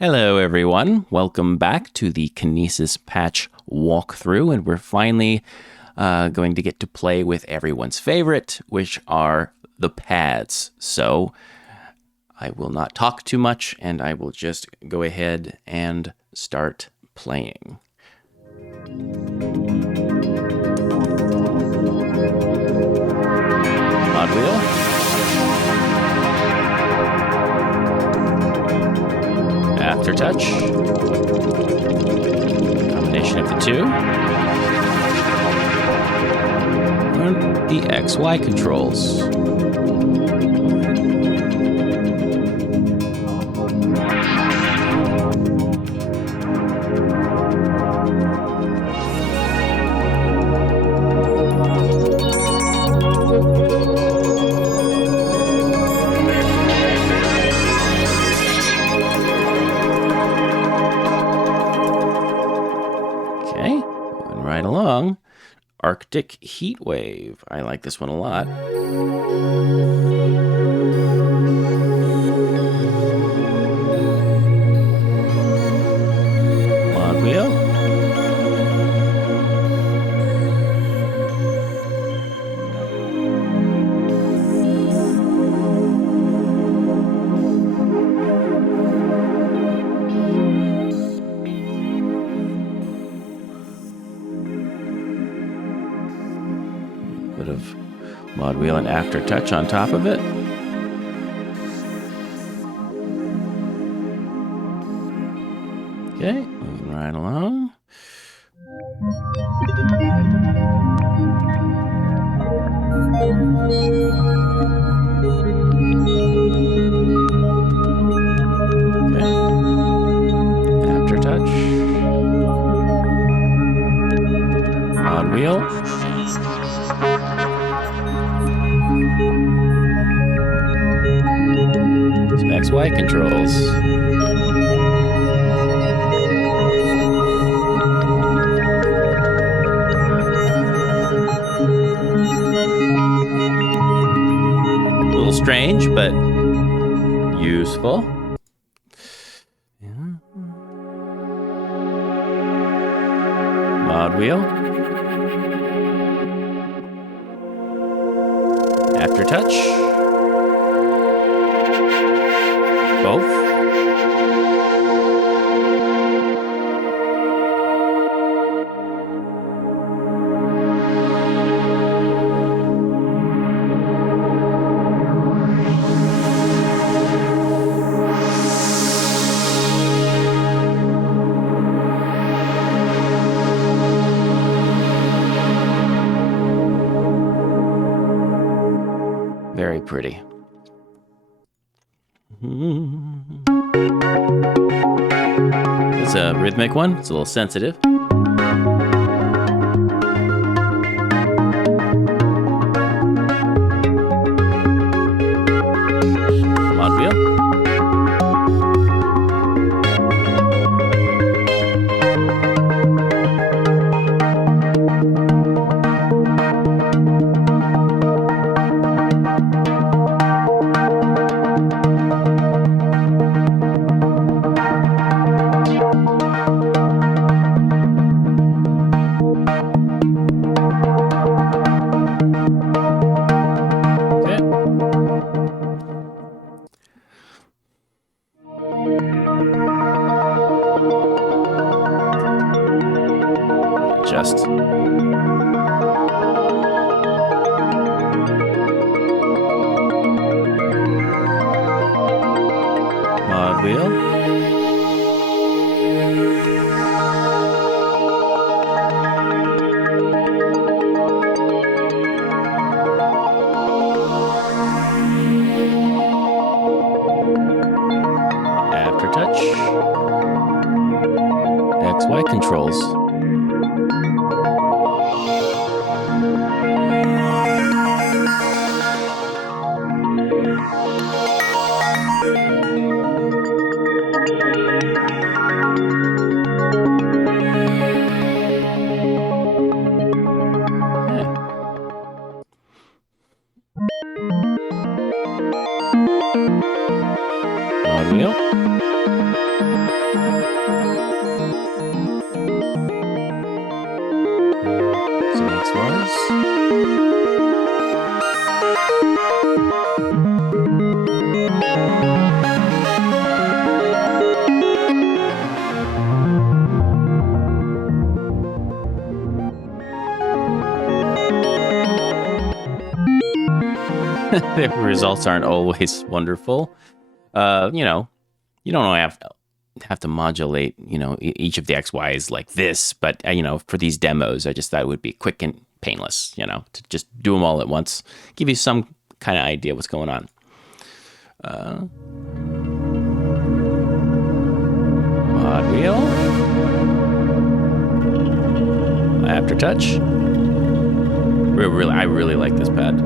Hello, everyone. Welcome back to the Kinesis patch walkthrough, and we're finally going to get to play with everyone's favorite, which are the pads. So I will not talk too much, and I will just go ahead and start playing. Mod wheel. Aftertouch. Combination of the two. And the XY controls. Arctic Heat Wave. I like this one a lot. Mod wheel. Mod wheel and aftertouch on top of it. Okay, moving right along. Okay. Aftertouch. Mod wheel. Some XY controls. A little strange, but useful. Yeah. Mod wheel. Aftertouch. Both. Very pretty. It's a rhythmic one. It's a little sensitive. Mod wheel. Just mod wheel. Aftertouch. XY controls. Mod wheel. the results aren't always wonderful. You know, you don't have to modulate, each of the XYs like this, but for these demos, I just thought it would be quick and painless, to just do them all at once, give you some kind of idea what's going on. Mod wheel. Aftertouch. I really like this pad.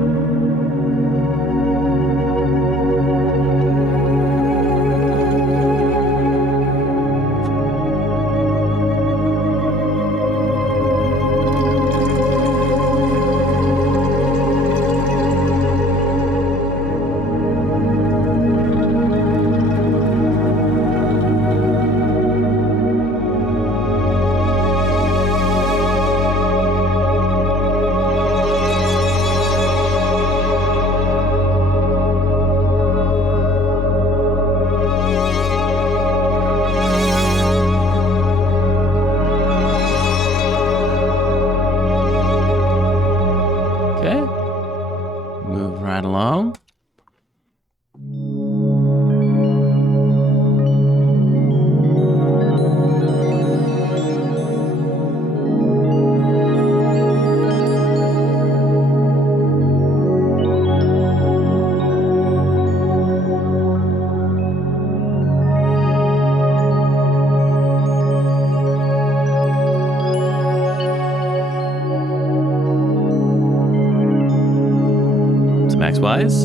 XYs.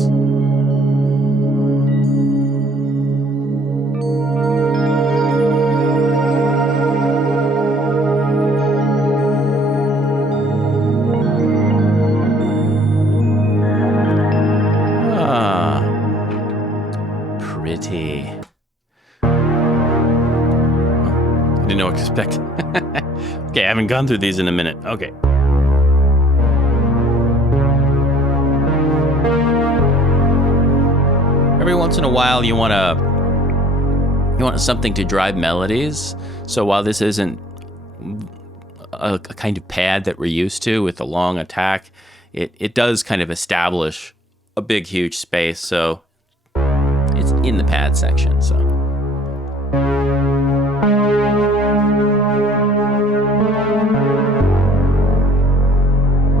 Pretty. I didn't know what to expect. Okay, I haven't gone through these in a minute. Okay. Every once in a while, you want something to drive melodies. So while this isn't a kind of pad that we're used to with a long attack, it does kind of establish a big, huge space. So it's in the pad section. So.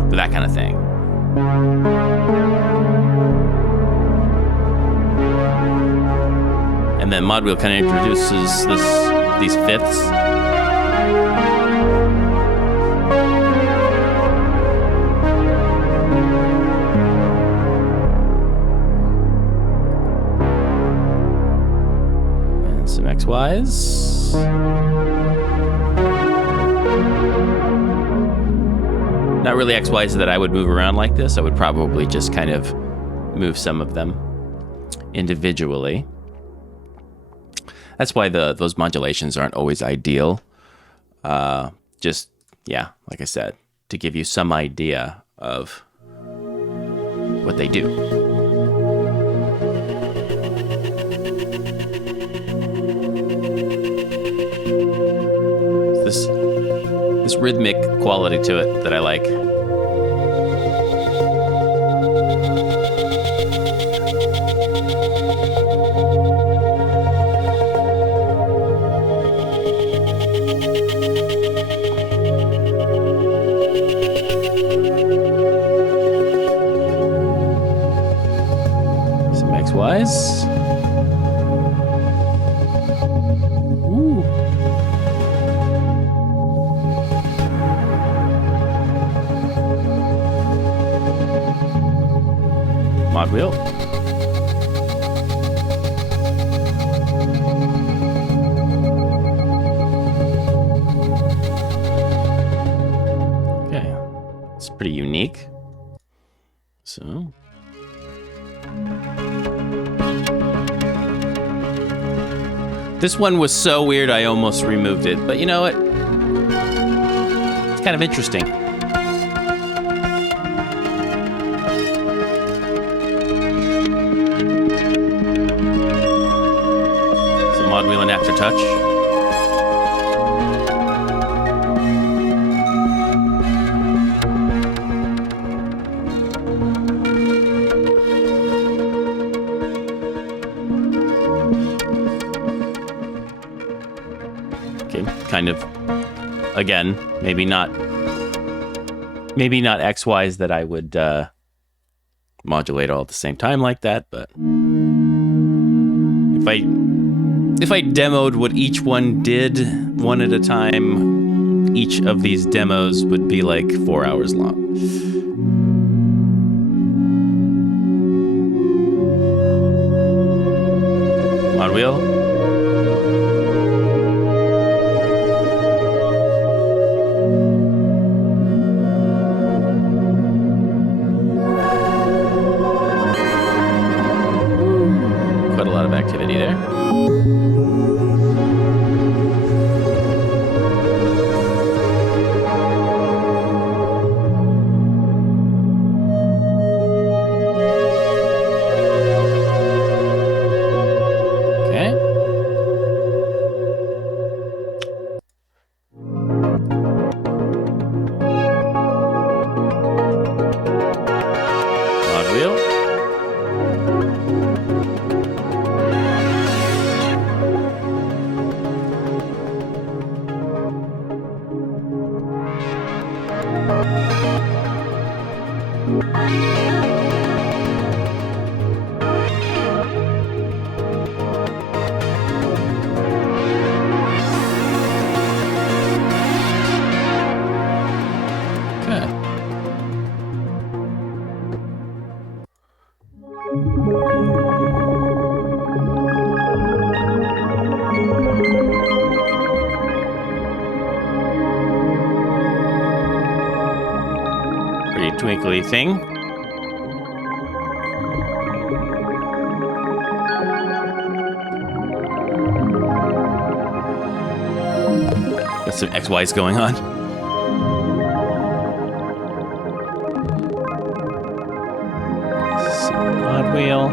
For that kind of thing. And then Mod Wheel kind of introduces these fifths. And some XYs. Not really XYs that I would move around like this. I would probably just kind of move some of them individually. That's why those modulations aren't always ideal. Just, yeah, like I said, to give you some idea of what they do. This rhythmic quality to it that I like. XYs. Ooh. Mod wheel. Okay. It's pretty unique. So. This one was so weird I almost removed it, but you know what? It's kind of interesting. Some Mod Wheel and Aftertouch. Okay, kind of, again, maybe not XYs that I would modulate all at the same time like that, but if I demoed what each one did one at a time, each of these demos would be like 4 hours long. Mod wheel. Quite a lot of activity there. Pretty twinkly thing. Got some XYs going on. Some mod wheel.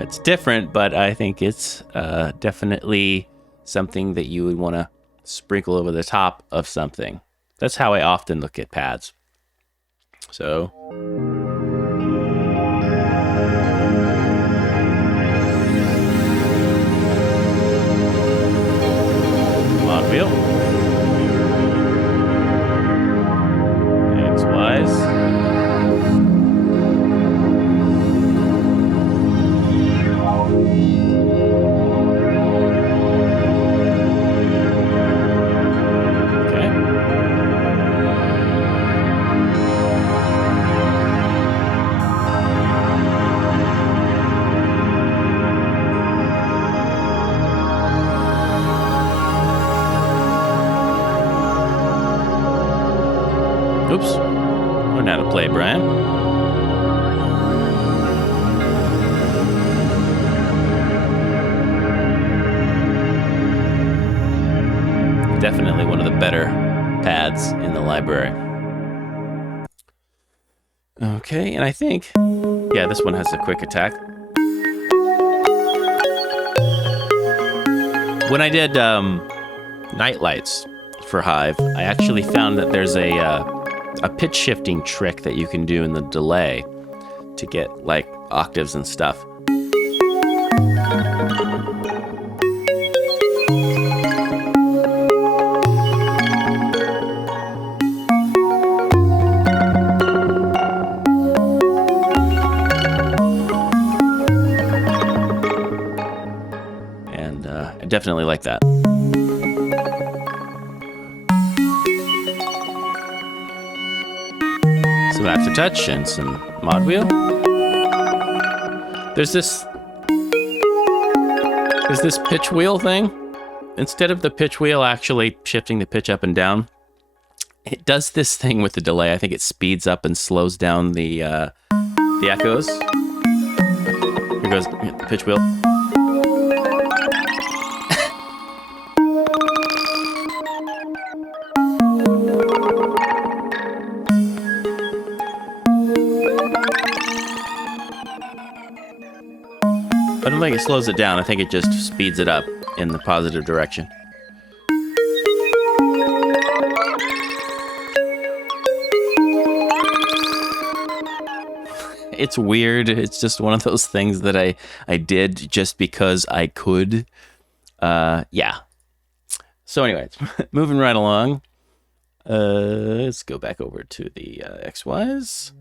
It's different, but I think it's definitely something that you would want to sprinkle over the top of something. That's how I often look at pads. So mod wheel. XYs. Oops. Learn how to play, Brian. Definitely one of the better pads in the library. Okay, and I think, yeah, this one has a quick attack. When I did night lights for Hive, I actually found that there's a pitch shifting trick that you can do in the delay to get like octaves and stuff. And I definitely like that. Some aftertouch and some mod wheel. There's this pitch wheel thing. Instead of the pitch wheel actually shifting the pitch up and down, it does this thing with the delay. I think it speeds up and slows down the echoes. Here goes the pitch wheel. I don't think it slows it down. I think it just speeds it up in the positive direction. It's weird. It's just one of those things that I did just because I could. Yeah. So anyways, moving right along. Let's go back over to the XYs.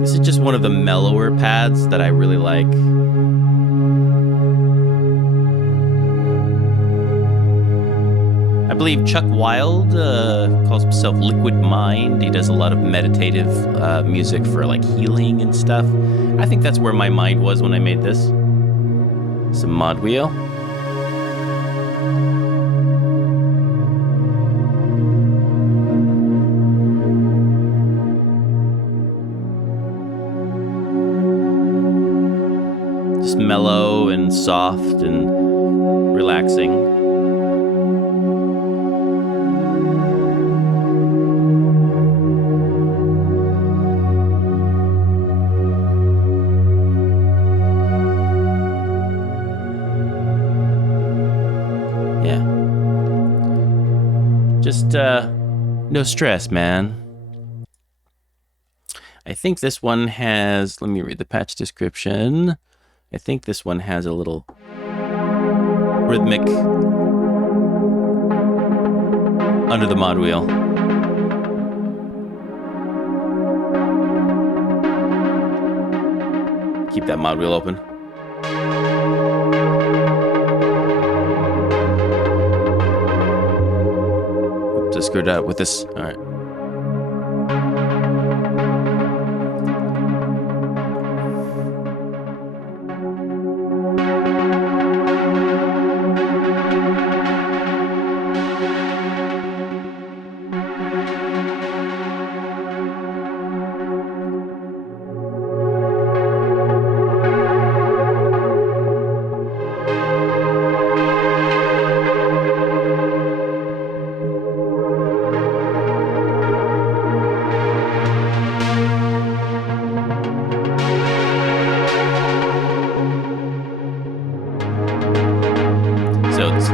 This is just one of the mellower pads that I really like. I believe Chuck Wild calls himself Liquid Mind. He does a lot of meditative music for like healing and stuff. I think that's where my mind was when I made this. Some mod wheel. Just mellow and soft and relaxing. Just, no stress, man. I think this one has, let me read the patch description. I think this one has a little rhythmic under the mod wheel. Keep that mod wheel open. Screwed up with this. All right.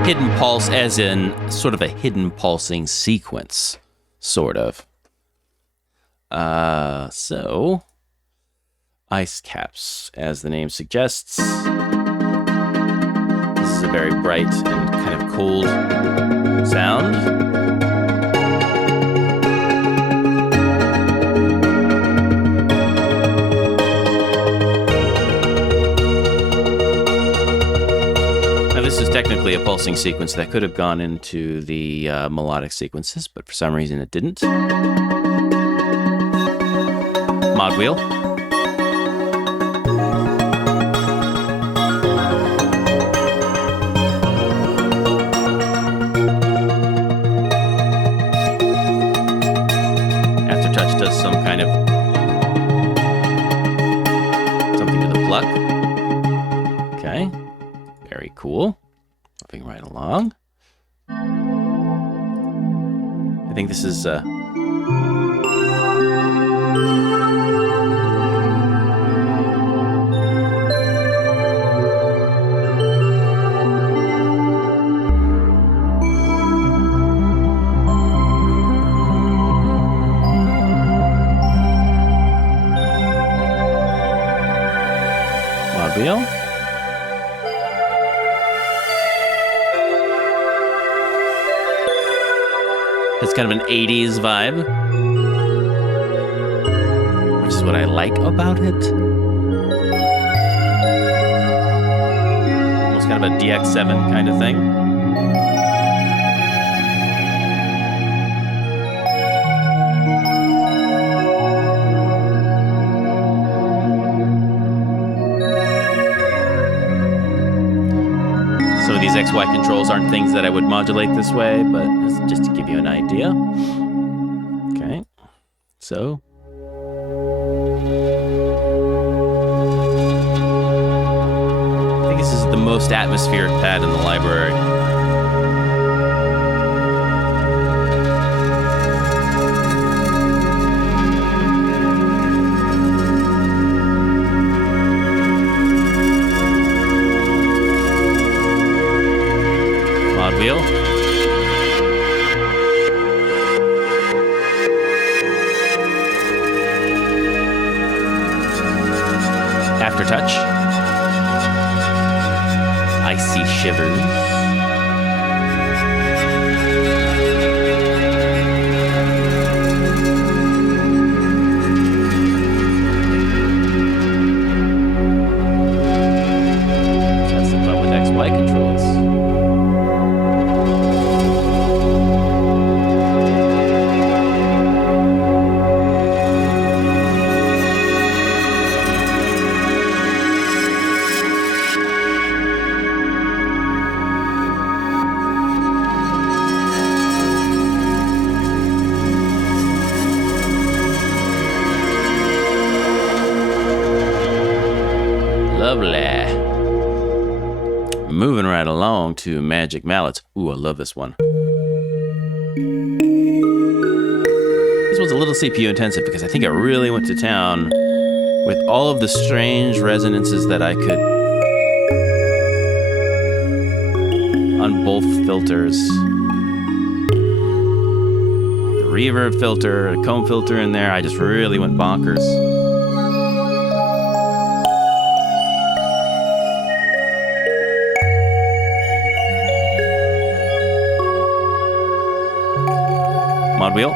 Hidden pulse, as in sort of a hidden pulsing sequence, sort of. So, ice caps, as the name suggests. This is a very bright and kind of cold sound. This is technically a pulsing sequence that could have gone into the melodic sequences, but for some reason it didn't. Mod wheel. Aftertouch does some kind of something to the pluck. Okay. Very cool. Moving right along. I think this is mod wheel. It's kind of an 80s vibe, which is what I like about it. Almost kind of a DX7 kind of thing. Some of these XY controls aren't things that I would modulate this way, but it's just to give you an idea. Okay, so. I think this is the most atmospheric pad in the library. touch. Icy shivers. Have some fun with XY controls. Lovely. Moving right along to Magic Mallets. Ooh, I love this one. This one's a little CPU intensive because I think I really went to town with all of the strange resonances that I could on both filters. The reverb filter, the comb filter in there, I just really went bonkers. Mod wheel.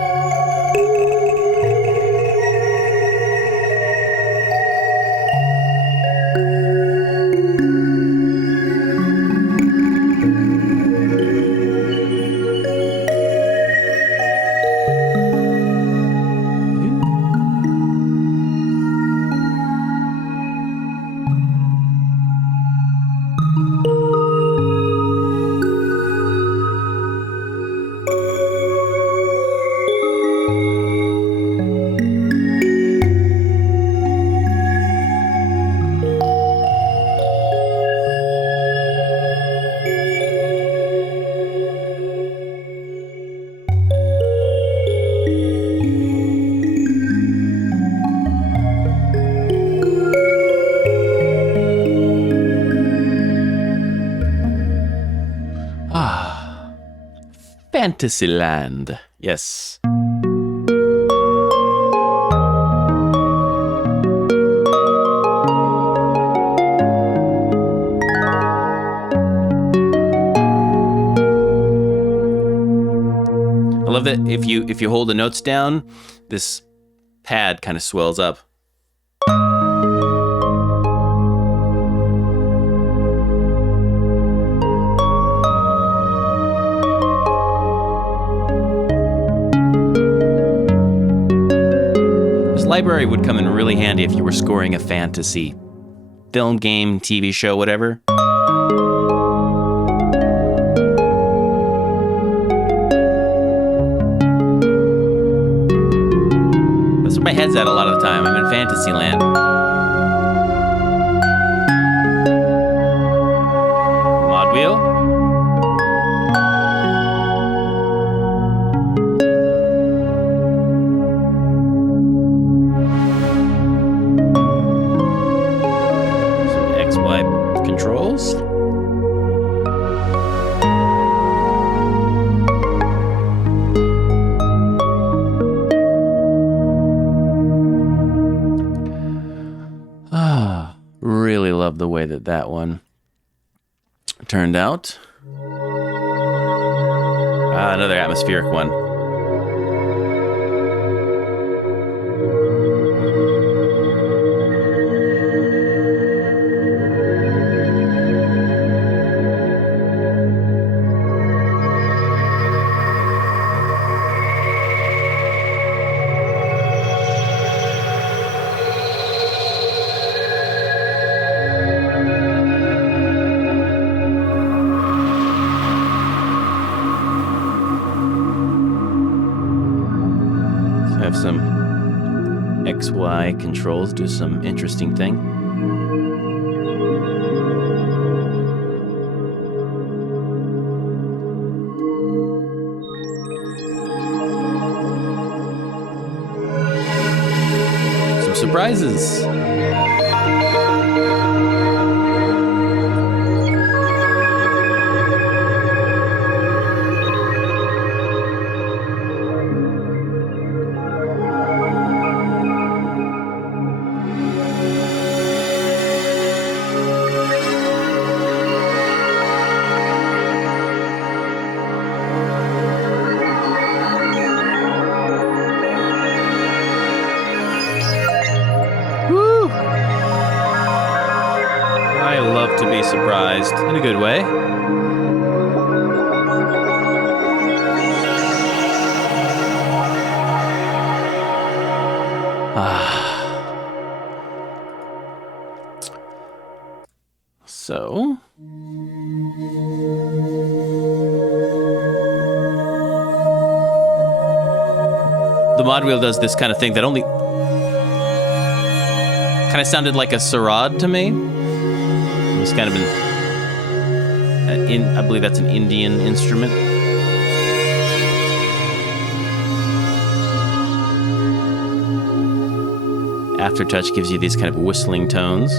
Fantasyland. Yes. I love that if you hold the notes down, this pad kind of swells up. Library would come in really handy if you were scoring a fantasy film, game, TV show, whatever. That's where my head's at a lot of the time. I'm in Fantasyland. Mod wheel. Controls. Really love the way that one turned out. Another atmospheric one. Have some XY controls do some interesting thing. Some surprises. pleasantly surprised in a good way. So, the mod wheel does this kind of thing that only kind of sounded like a sarod to me. It was kind of I believe that's an Indian instrument. Aftertouch gives you these kind of whistling tones.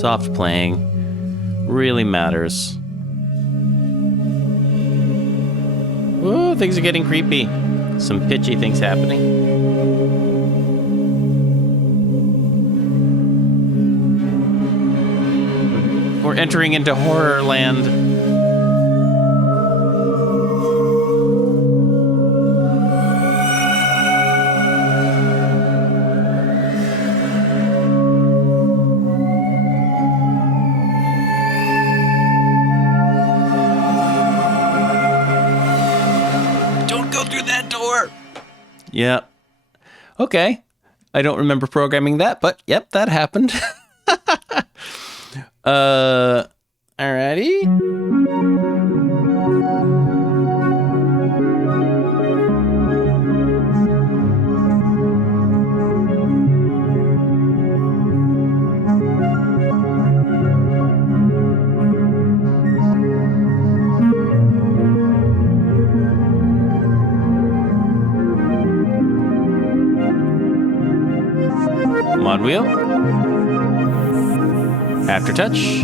Soft playing really matters. Ooh, things are getting creepy. Some pitchy things happening. We're entering into horror land. Yep. Okay. I don't remember programming that, but yep, that happened. Alrighty. Mod wheel. Aftertouch.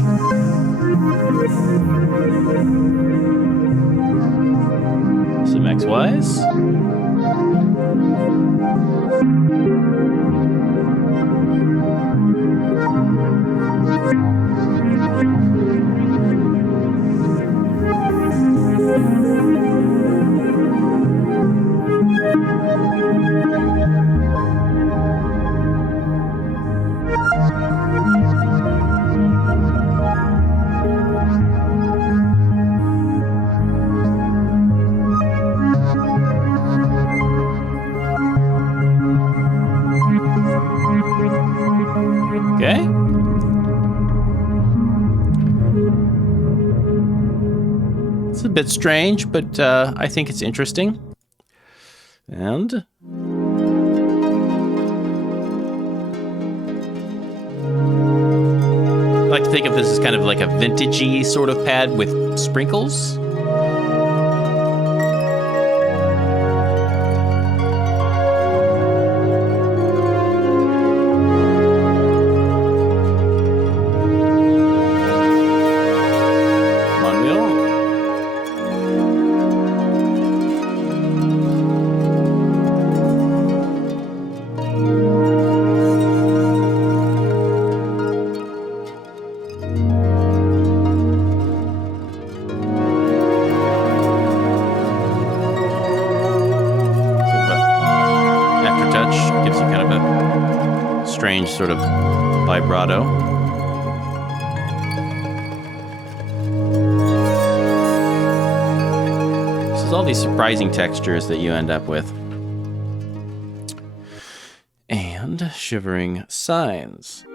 Some XYs. Okay. It's a bit strange, but I think it's interesting. And I like to think of this as kind of like a vintagey sort of pad with sprinkles. Strange sort of vibrato. This is all these surprising textures that you end up with. And shivering signs.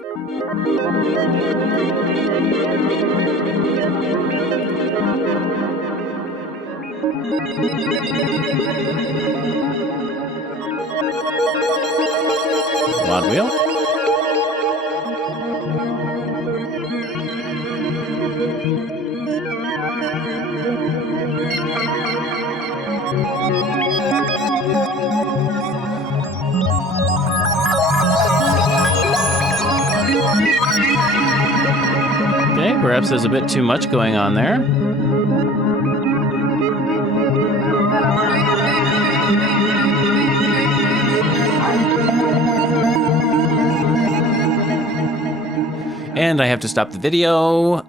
Mod wheel. Okay, perhaps there's a bit too much going on there. And I have to stop the video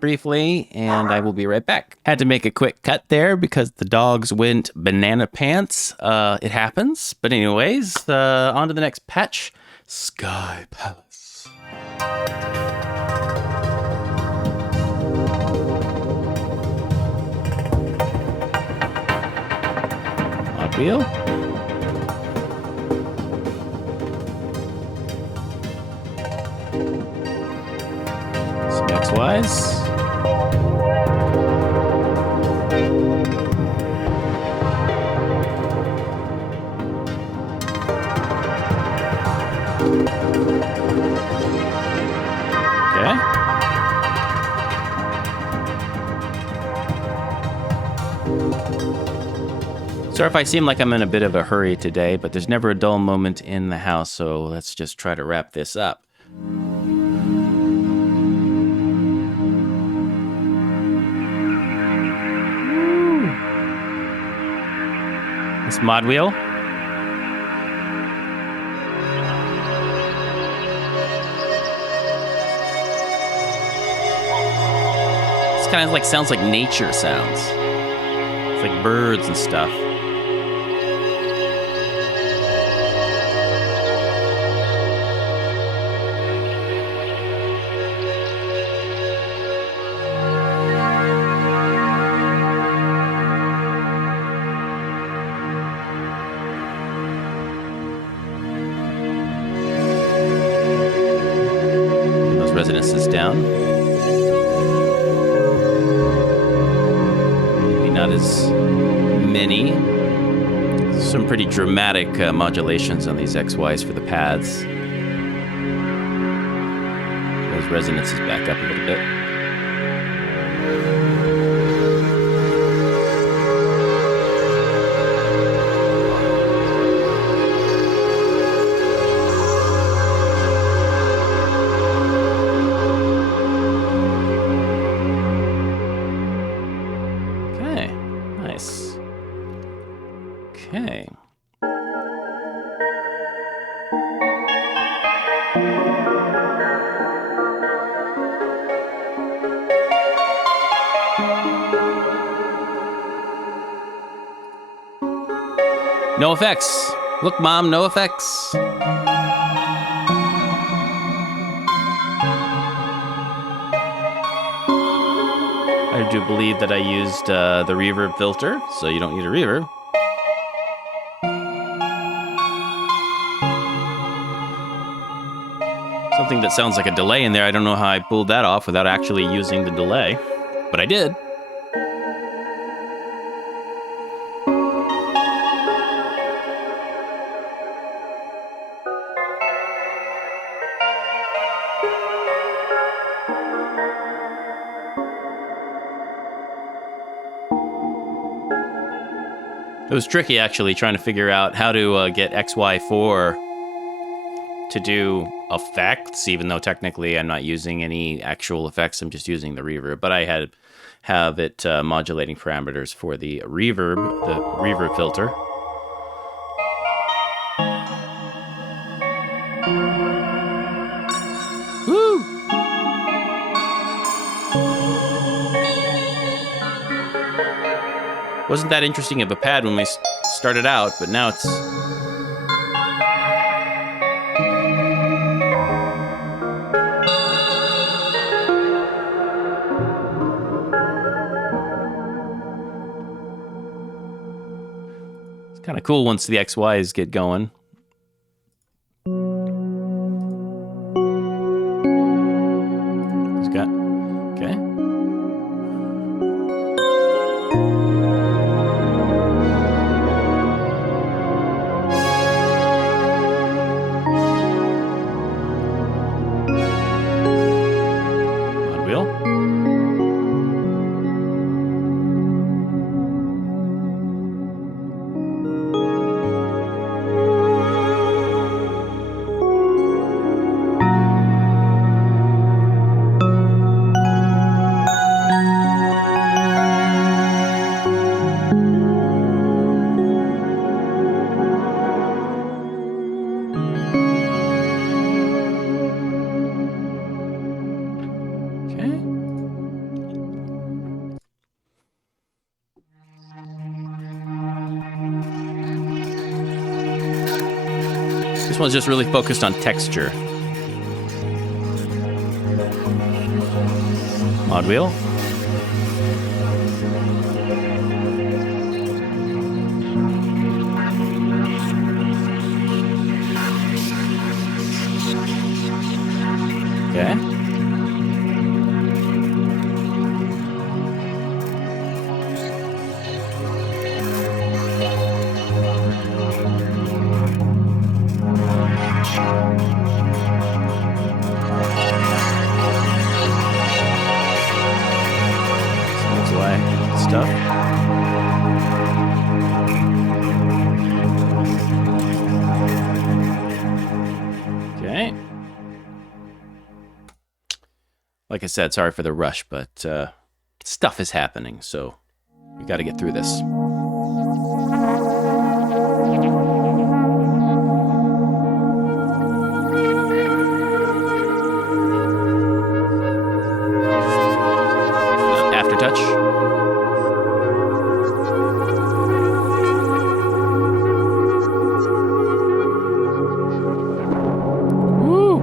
briefly, and I will be right back. Had to make a quick cut there because the dogs went banana pants. It happens. But anyways, on to the next patch, Sky Palace. Hot wheel. X-Wise. Okay. Sorry if I seem like I'm in a bit of a hurry today, but there's never a dull moment in the house, so let's just try to wrap this up. This mod wheel. This kind of like sounds like nature sounds. It's like birds and stuff. Residences down. Maybe not as many. Some pretty dramatic modulations on these XYs for the pads. Those resonances back up a little bit. Okay. No effects. Look, Mom, no effects. I do believe that I used the reverb filter, so you don't need a reverb. Something that sounds like a delay in there. I don't know how I pulled that off without actually using the delay, but I did. It was tricky, actually, trying to figure out how to get XY4 to do effects, even though technically I'm not using any actual effects. I'm just using the reverb, but I have it modulating parameters for the reverb filter. Woo! Wasn't that interesting of a pad when we started out, but now it's... It's kind of cool once the XYs get going. He's got... Okay. Okay. This one's just really focused on texture. Mod wheel. Okay. Sounds like stuff. Okay. Like I said, sorry for the rush, but stuff is happening, so we got to get through this. Aftertouch. Woo!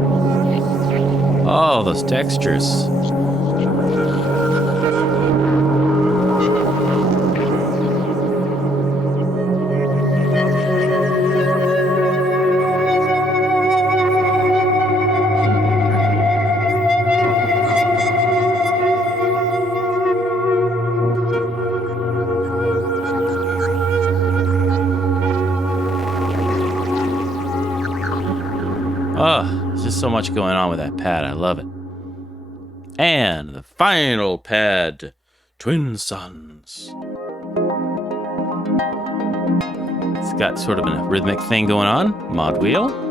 Oh, those textures. Oh, there's just so much going on with that pad. I love it. And the final pad, Twin Suns. It's got sort of a rhythmic thing going on. Mod wheel.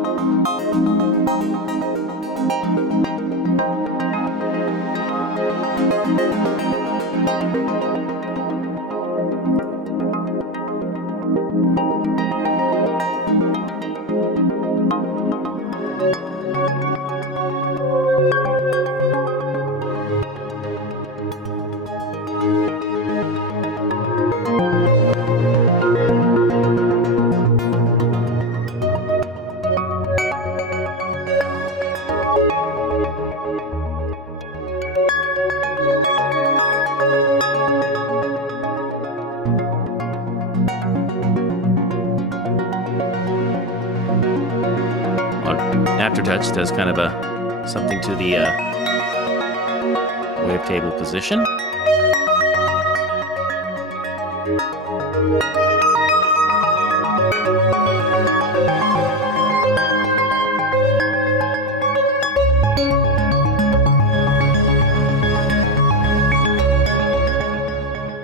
Aftertouch does kind of a something to the wavetable position.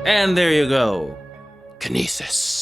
And there you go. Kinesis.